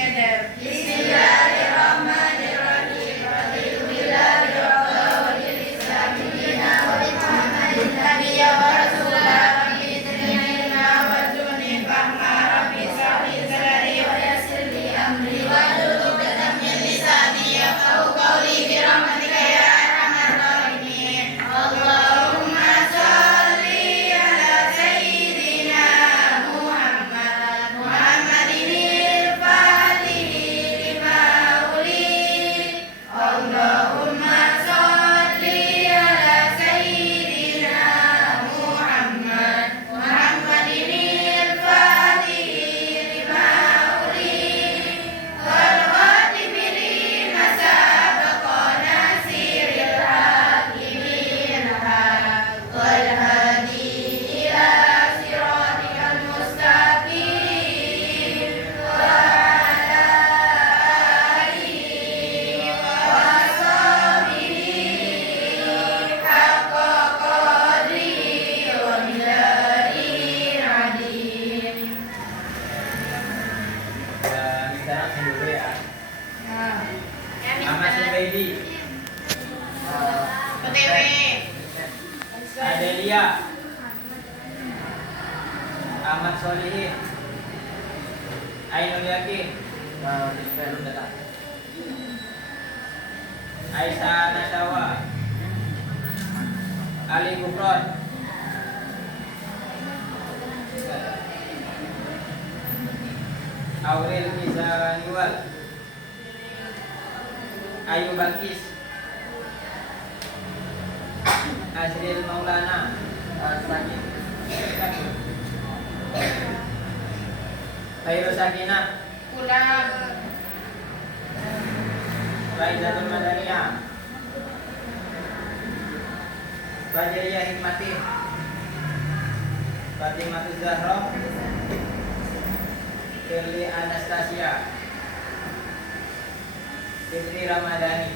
together. Bismillahirrahmanirrahim. Alhamdulillahi rabbil alamin. Wa bi Muhammadin nabiyyan wa rasulan wa bi idznihim wa junin fahma rabbi shrah li sadri wa yassir li amri wa hlul 'uqdatam min lisani yafqahu qawli bi rahmatika ya arhamar rahimin. Allahumma shalli ala sayyidina Muhammad Muhammadinil fatihi lima ulid. Allahumma shalli ala sayyidina Muhammad Muhammadinil fatihi lima ulid wal khatimi lima sabaqa nasiril haqqi bil haqq wal hadi ila siratikal mustaqim wa ala alihi wa sahbihi haqqa qadrihi wa miqdarihi al-'azim. Kita dulu ya. Ya, Ahmad Subaidi, OTW. Adelia, Ahmad Solihin, Ainul Yakin, Aisyah Nasyawa, Ali Gufron, Aurel Mizaniwal, Ayu Balkis, Azril Maulana, Sakit, Khairul Sakinah, Pulang. Faizatul Madaniyah, Fajriyah Hikmati, Fatimatul Zahra, Firly Anastasia, Fitri Ramadhani,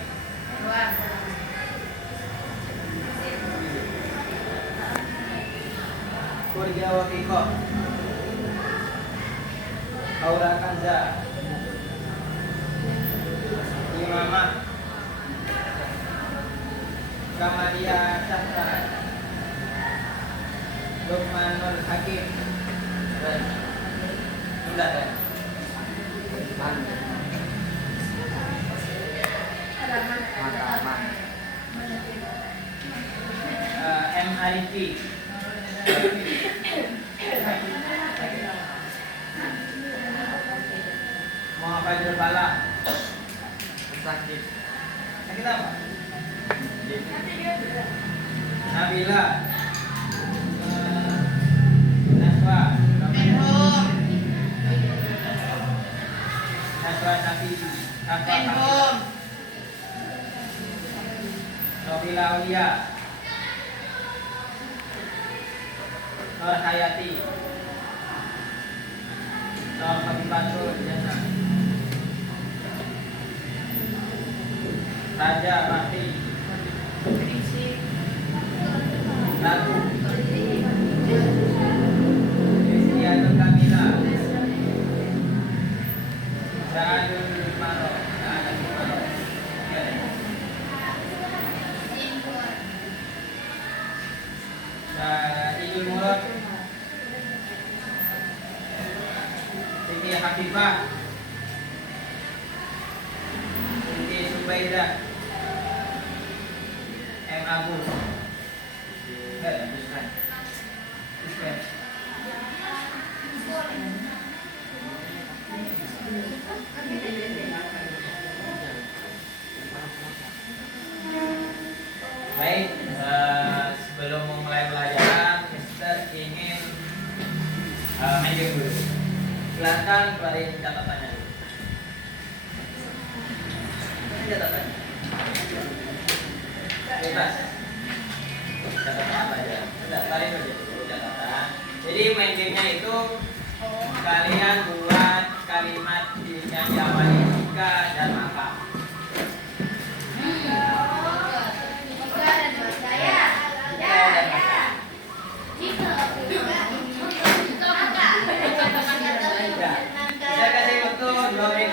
Dua. Kurja Wafiko, Aura Kanza, Imamah, Kamalia Sahra, Lukmanul Hakim, Enggak ya? M. Arifi, Muhammad Fadil Bala, sakit apa? Nabila, Naswa, Menhum. Naswa Nabi, Menhum. Nobila Aulia, Nur Hayati, Nur Habibatul Jannah, Raja Bakti, Lagu, Kristianul Kamila, Sa'adul Maro, Idul Murad, Siti Hafifah, Siti Subaidah, M. Abu, Baik, sebelum memulai pelajaran, Mister ingin main game dulu. Silakan keluarin catatannya dulu. Ini catatannya. Bebas. Catatan apa aja? Udah, tarik aja dulu catatan. Jadi main gamenya itu kalian buat kalimat yang diawali jika dan maka. Saya kasih waktu 2 menit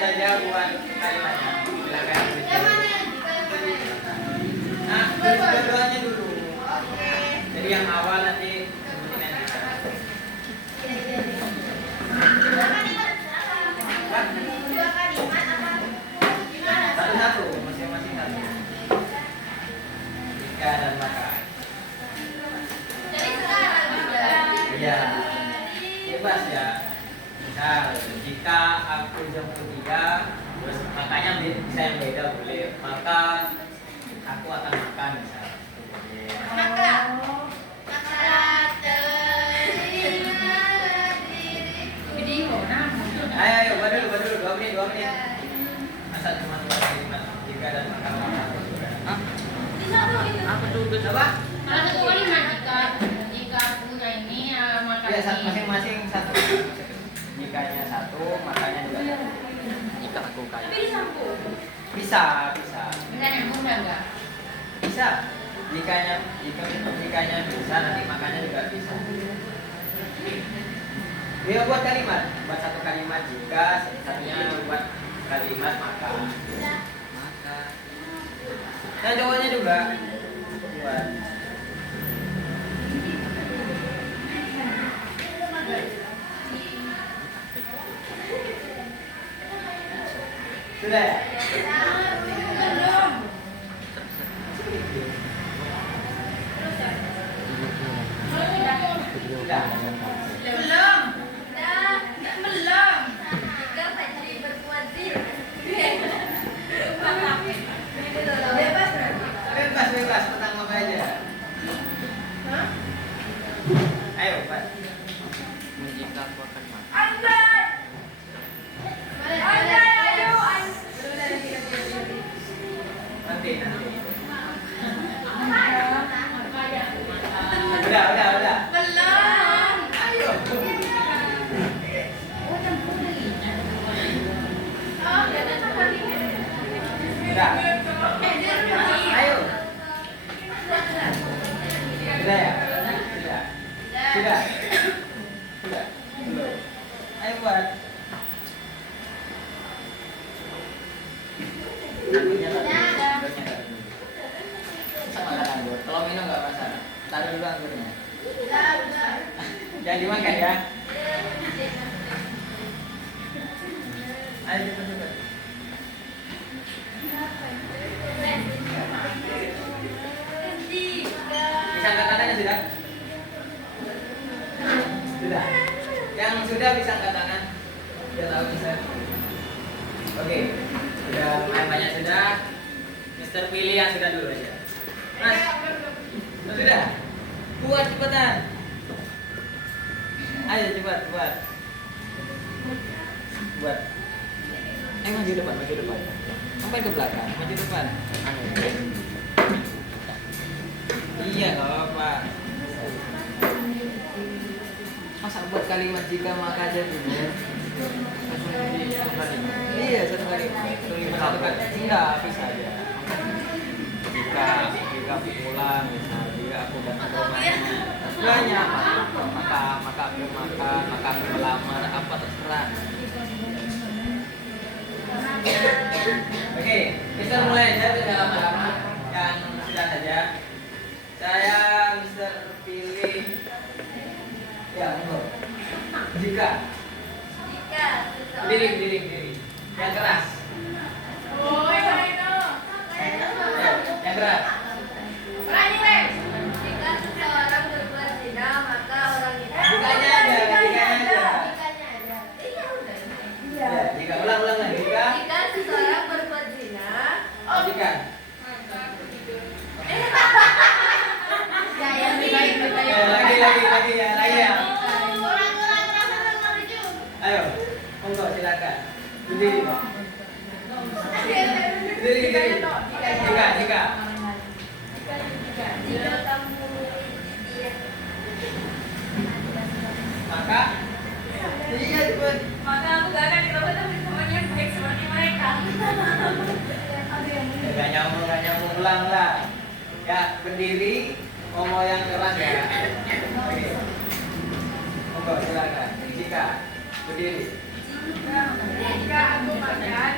yang awal nanti sebutin aja. Satu-satu, masing-masing satu. Jika dan maka. Iya. Bebas ya. Misal, jika aku jemput dia, terus makanya bisa yang beda boleh. Maka aku akan makan misal. Maka. Ayo, buat dulu, 2 menit. Masa cuma 2 kalimat jika dan maka. Apa tuh? Apa? Kalau satu kalimat jika punya ini makan Ya, ini. masing-masing satu. Jikanya satu, makanya juga satu. Jika aku kaya. Tapi disambung. Bisa. Bisa nyambung enggak? Bisa. Jikanya bisa, nanti makanya juga bisa. Dia buat kalimat, buat satu kalimat jika, satunya buat kalimat maka. Nah, cowoknya juga buat. Sudah ya? Belum. Sudah. Belum. Bebas, petang apa aja. Ayo, Pak. Jika aku akan makan. Nanti. Udah. Belum. Ayo. Udah. Ayo. Sudah ya? Sudah. Belum. Ayo buat. Anggurnya taruh. Sama kata anggur. Kalau minum nggak masalah. Taruh dulu anggurnya. Jangan dimakan ya. Ayo cepat. Bisa angkat tangannya sudah? Sudah. Yang sudah bisa angkat tangan. Sudah tahu bisa. Oke. Sudah lumayan banyak sudah. Mister pilih yang sudah dulu aja. Mas. Sudah. Buat cepetan. Ayo cepat buat. Maju depan. Sampai ke belakang, maju depan. Iya, nggak apa-apa. Masa buat kalimat jika maka aja dulu. Iya, satu kalimat. Enggak, bisa aja. Jika aku pulang, misalnya aku datang ke rumahnya, banyak. Maka aku melamar, apa terserah. Oke, kita mulai aja, tidak lama-lama. Yang sudah saja. Saya Mister pilih. Ya, monggo. Jika. Diri. Yang keras. Yang keras. Jikanya ada. Jika ulang lagi. Jika seseorang berbuat zina, Jika. Lagi ya. Ayo, monggo silakan. Berdiri. Jika. jika kamu Maka iya cepet. maka aku gak akan dirawat tapi temannya baik seperti mereka. Gak nyambung ulang lah. Ya berdiri, ngomong yang keras ya. Oke. Monggo silakan. Jika berdiri. Jika aku makan,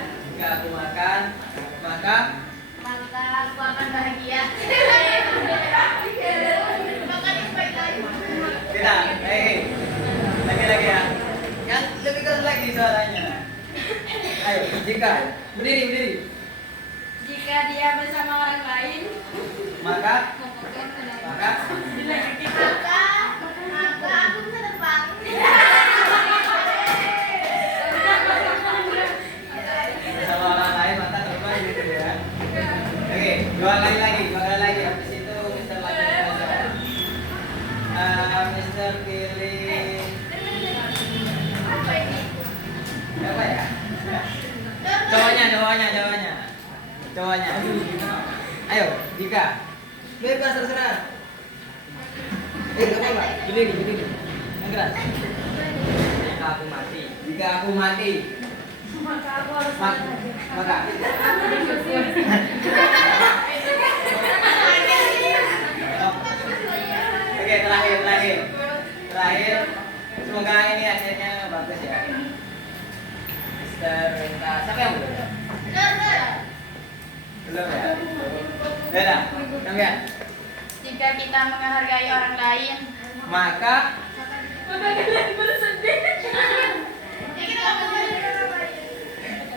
Maka aku akan bahagia. Makan lagi ya. Yang lebih keras lagi suaranya. Ayo, jika berdiri. Jika dia bersama orang lain, Maka dilanjutin. Maka aku bisa terbang. bersama orang lain maka terbang gitu ya. Oke, dua kali lagi. Habis itu Mister lagi aja. Mister pilih Apa ini? apa ya? Cowoknya. Ayo, Jika. Bebas terserah. Gak apa-apa. Berdiri. Yang keras. Jika aku mati. Maka aku harus Maka. Oke, terakhir. Semoga ini akhirnya bagus ya. Mister Renta, siapa yang belum? Belum ya? Dadah, sampean. Jika kita menghargai orang lain, Maka kalian bersedih.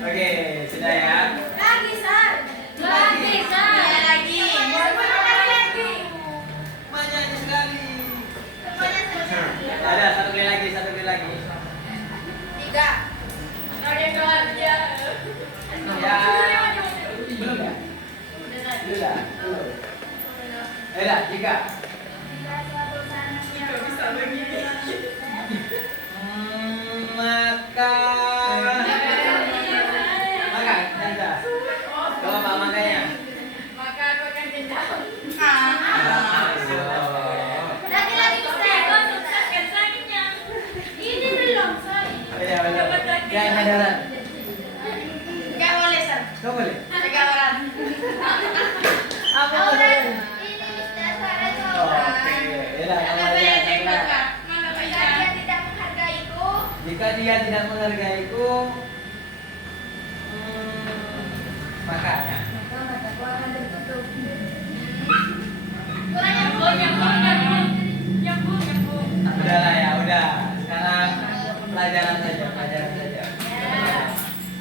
oke, sudah ya. Lagi, Sar. Iya lagi. Banyak sekali. Ada satu kali lagi. Tiga. Ada yang bahagia. Ya. Belum ya? Belum. Dadah, Jika. Bisa begini. Maka Nanda. Coba Pak makanya. Maka aku akan dendam. Lagi Saya sukseskan sakitnya. Ini belum saya. Iya, benar. Jangan nyadaran. Gak boleh, Sar. Kau boleh? Tiga orang. Apa boleh? Ini Mister Sarah Oke, yaudah, kamu aja. Sandra. Dia tidak menghargaiku. Jika dia tidak menghargaiku, makanya. Udah lah ya, udah. Sekarang pelajaran saja.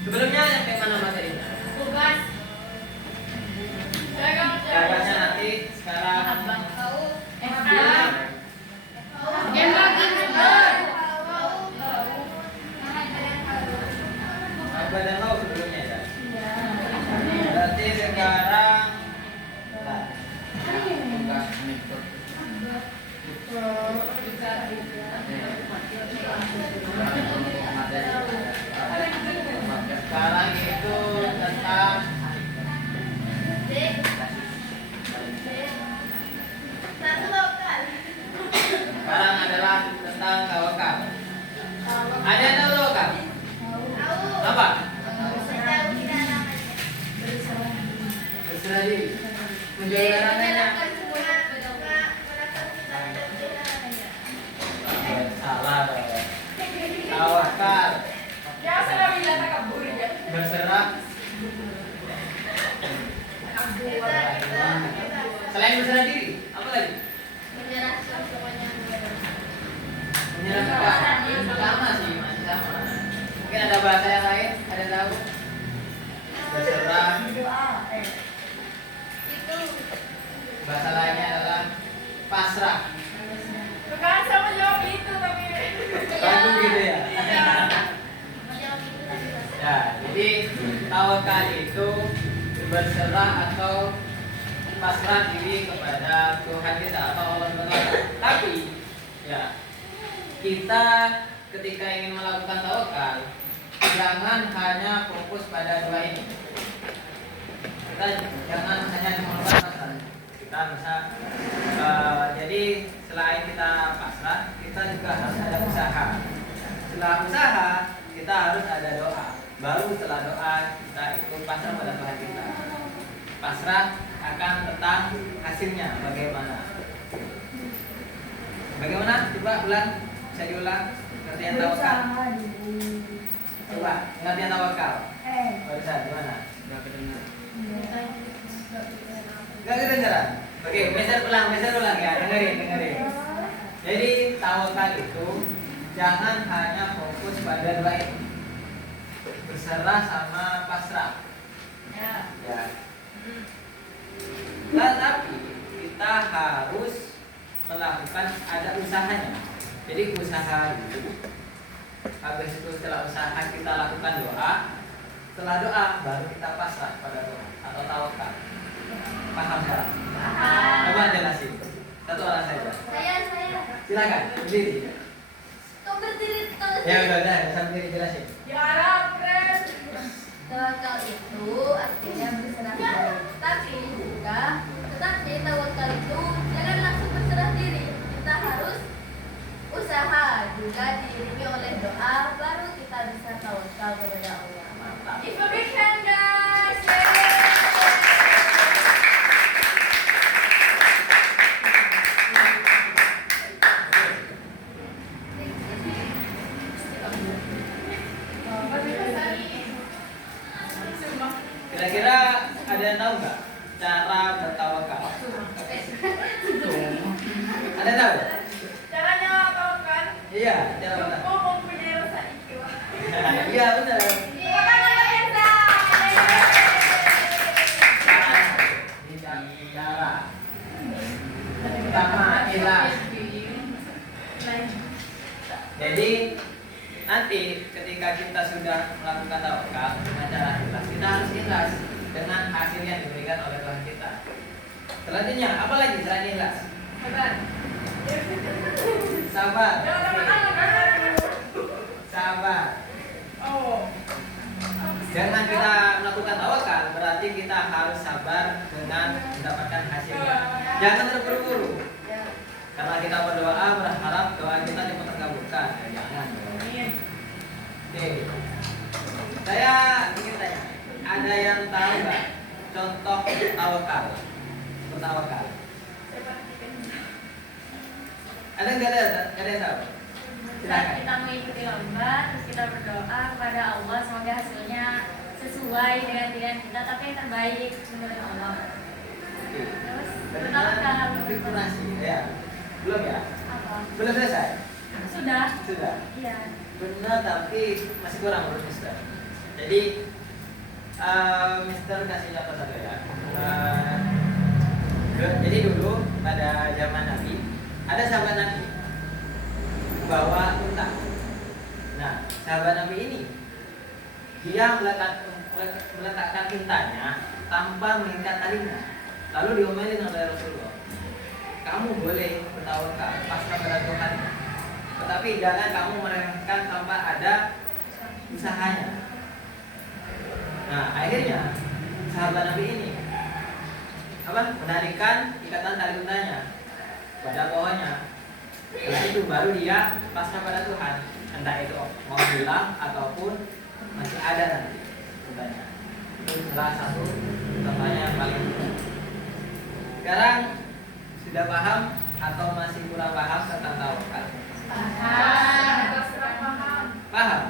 Sebelumnya sampai mana materinya? Gagasnya nanti sekarang. Apa dan tahu sebelumnya ya? Berarti sekarang. Sekarang itu tentang sekarang adalah tentang tawakal. Ada yang tahu tawakal? Apa? Berserah diri. Menjual larangannya. Salah dong. Tawakal. Ya, saya bilang tak kabur ya. Berserah. Selain berserah diri, apa lagi? Menyerahkan. Sama sih, masih sama. Mungkin ada bahasa yang lain, ada yang tahu? Berserah. Bahasa lainnya adalah pasrah. Bukan sama jawab itu tapi. Bagus gitu ya. Ya, jadi tawakal itu berserah atau pasrah diri kepada Tuhan kita atau Allah SWT. Tapi ya, kita ketika ingin melakukan tawakal jangan hanya fokus pada dua ini. Kita jangan hanya melakukan kita bisa jadi selain kita pasrah, kita juga harus ada usaha. Setelah usaha, kita harus ada doa. Baru setelah doa kita itu pasrah pada Tuhan kita. Pasrah akan tentang hasilnya bagaimana. Bagaimana? Coba ulang, bisa diulang. Pengertian tawakal. Coba, pengertian tawakal. Barusan gimana? Gak kedengeran. Oke, Mister ulang ya, dengerin. Jadi tawakal itu jangan hanya fokus pada dua ini, berserah sama pasrah. Ya. Ya. Tetapi kita harus melakukan ada usahanya. Jadi usaha dulu. Habis itu setelah usaha kita lakukan doa. Setelah doa baru kita pasrah pada Tuhan atau tawakal. Paham ya? Coba jelasin. Satu orang saja. Saya. Silakan berdiri. Kok berdiri terus? Ya udah sambil jelasin. Ya Arab, keren. Tawakal itu artinya berserah diri. Tetapi tawakal itu jangan langsung berserah diri. Kita harus usaha juga diiringi oleh doa, baru kita bisa tawakal kepada Allah. Mantap. Give a big hand, guys. Kira-kira ada yang tahu nggak cara bertawakal? Ada yang tahu? Caranya tahu kan? Iya, cara bertawakal. Cukup mempunyai rasa ikhlas. Iya benar. Bicara. Pertama ikhlas. Jadi nanti ketika kita sudah melakukan tawakal dengan cara ikhlas, kita harus ikhlas dengan hasil yang diberikan oleh Tuhan kita. Selanjutnya, apa lagi selain ikhlas? Sabar. Sabar. Jangan lama-lama, kan? Sabar. Oh. Dengan kita melakukan tawakal berarti kita harus sabar dengan mendapatkan hasilnya. Jangan terburu-buru. Karena kita berdoa berharap doa kita dapat terkabulkan. Jangan. Oke. Saya ingin tanya, ada yang tahu nggak contoh tawakal? Bertawakal. Ada nggak ada? Nggak ada yang tahu? Saat kita mengikuti lomba, terus kita berdoa kepada Allah semoga hasilnya sesuai dengan pilihan kita, tapi yang terbaik menurut Allah. Terus bertawakal. Konfigurasi, ya. Belum ya? Apa? Belum selesai? Sudah. Sudah. Iya. Benar tapi masih kurang menurut Mister. Jadi Mister kasih contoh satu ya. Jadi dulu pada zaman Nabi ada sahabat Nabi bawa unta. Nah, sahabat Nabi ini dia meletakkan untanya tanpa mengikat talinya. Lalu diomelin oleh Rasulullah. Kamu boleh bertawakal pasrah pada Tuhan, tetapi jangan kamu meremehkan tanpa ada usahanya. Nah, akhirnya sahabat Nabi ini menarikkan ikatan tali untanya pada pohonnya. Setelah itu baru dia pasrah pada Tuhan, entah itu mau hilang ataupun masih ada nanti untanya. Itu salah satu contohnya yang paling mudah. Sekarang sudah paham atau masih kurang paham tentang tawakal? Paham?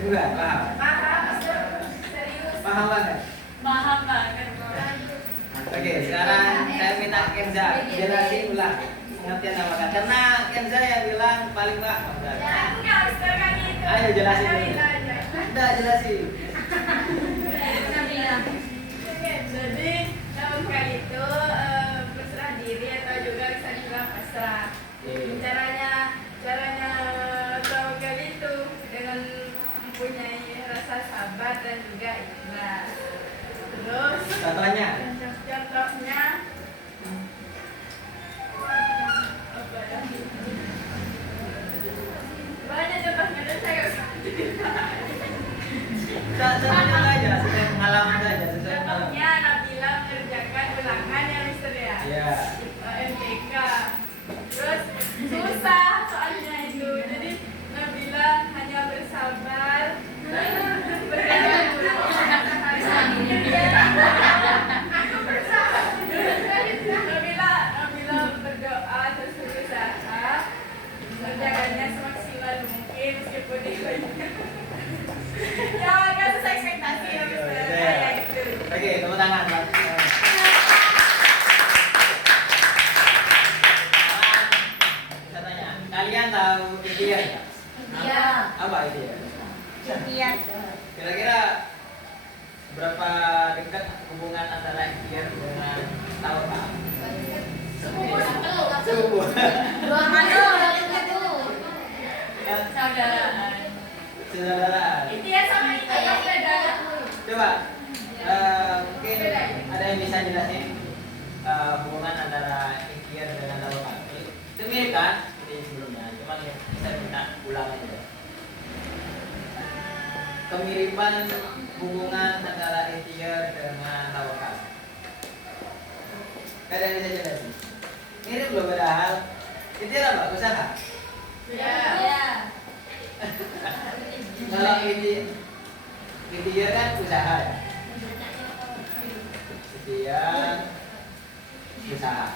Enggak, paham. Paham banget. Paham banget. Oke, sekarang saya minta Kenza jelasin ulang pengertian tawakal. Karena Kenza yang bilang paling paham. Ayo jelasin dulu. Udah jelasin. Jadi tawakal itu berserah diri atau juga bisa dibilang pasrah. Caranya tawakal itu dengan mempunyai rasa sabar dan juga ikhlas. Terus Contohnya? Contohnya banyak contohnya dan saya nggak bisa. Contohnya aja, sesuai pengalaman saja, sesuai pengalaman. Contohnya Nabila mengerjakan ulangan yang Mister ya. Iya. MTK. Terus susah soalnya itu. Jadi Nabila hanya bersabar. Nabila berdoa terus berusaha mengerjakannya semaksimal mungkin meskipun itu ya nggak sesuai ekspektasi ya Mister. Kayak gitu. Oke, tepuk tangan. apa ini ya? Ikhtiar. Kira-kira berapa dekat hubungan antara ikhtiar dengan tawakal? Sepupu. Dua mano, satu. Ya, Saudaraan. saudaraan. Ikhtiar sama ikhtiar beda. Coba, mungkin ada yang bisa jelasin hubungan antara ikhtiar dengan tawakal? Itu mirip kan seperti sebelumnya, cuma kita minta ulang aja. Kemiripan hubungan antara ikhtiar dengan tawakal. Ada yang bisa jelasin? Mirip loh padahal. Ikhtiar apa? Usaha. Ya. Kalau ikhtiar kan usaha ya. Ikhtiar usaha.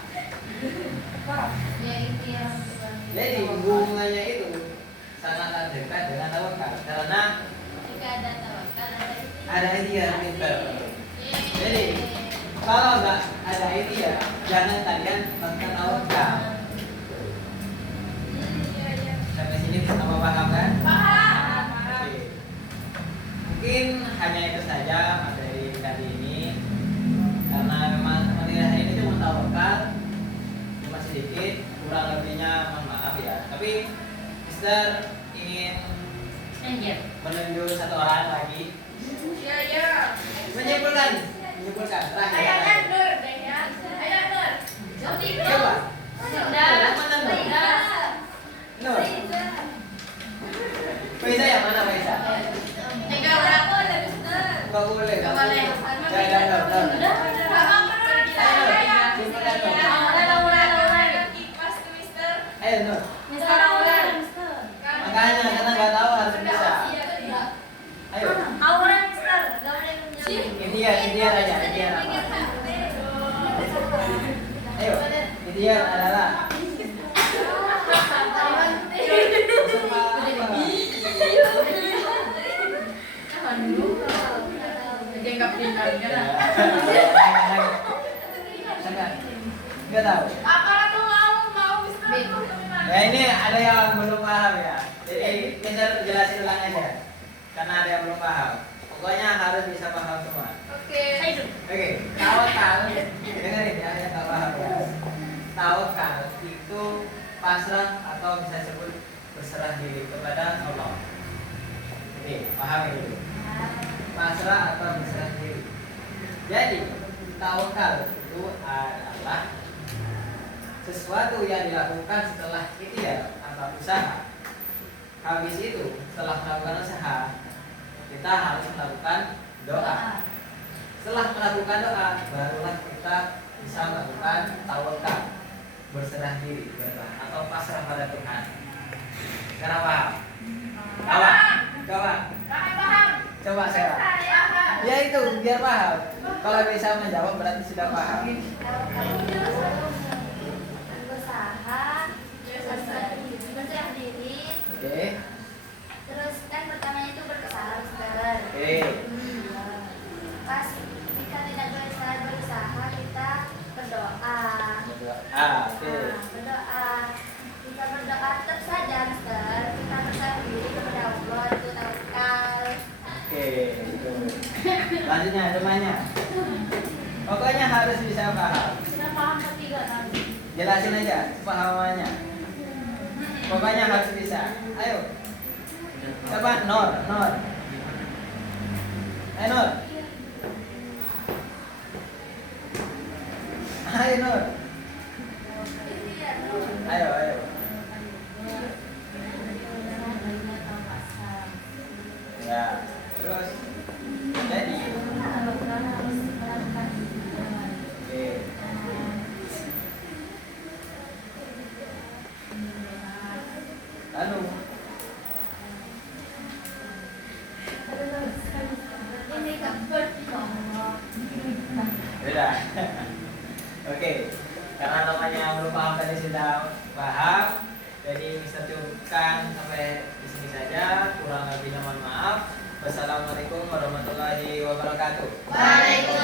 Jadi hubungannya itu sangat dekat dengan tawakal karena ada ikhtiar pintar. Jadi kalau nggak ada ikhtiar, jangan kalian melakukan tawakal. Sampai sini sama paham kan? Paham. Oke. Mungkin hanya itu saja materi kali ini karena memang materi hari ini cuma tawakal, cuma sedikit, kurang lebihnya mohon maaf ya. Tapi Mister ingin menunjuk satu orang lagi Ya. menyimpulkan terakhir. Ayahnya Nur deh ya. Ayah Nur. Coba. Sudah. Mana Nur? Nur. Faisa yang mana Faisa? Tinggal berapa dari Mister? Nggak boleh. Nggak boleh. Jangan Nur. Kipas tuh Mister. Ayo Nur. Makanya karena nggak tahu harus bisa. Ayo. Ikhtiar aja. Ayo. Ikhtiar adalah Nggak tahu. Apa tuh mau Mister? Ya ini ada yang belum paham ya. Jadi Mister jelasin ulang aja. Karena ada yang belum paham. Pokoknya harus bisa paham semua. Oke. Oke, tawakal. Dengerin ya, yang nggak paham ya. Tawakal itu pasrah atau bisa disebut berserah diri kepada Allah. Oke, paham itu? Pasrah atau berserah diri. Jadi tawakal itu adalah sesuatu yang dilakukan setelah ikhtiar atau usaha. Habis itu setelah melakukan usaha, kita harus melakukan doa. Setelah melakukan doa, barulah kita bisa melakukan tawakal, berserah diri, atau pasrah pada Tuhan. Sekarang paham? Coba saya. Ya itu biar paham. Kalau bisa menjawab berarti sudah paham. Berserah diri. Oke. Terus kan pertamanya itu berusaha, Mister. Oke. Pas kita tidak berusaha, kita berdoa. Oke. Berdoa. Kita berdoa tetap saja, Mister. Kita berserah diri kepada Allah, itu tawakal. Oke. Itu. Lanjutnya doanya. Pokoknya harus bisa paham. Sudah paham ketiga tadi. Jelasin aja pemahamannya. Pokoknya harus bisa. Ayo. Coba Nur. Ayo Nur. Ayo Nur. Ayo. Ya. Terus jadi. Oke. Lalu beda. Oke, karena namanya belum paham tadi sudah paham, jadi Mister cukupkan sampai di sini saja. Kurang lebihnya mohon maaf. Wassalamualaikum warahmatullahi wabarakatuh. Waalaikumsalam.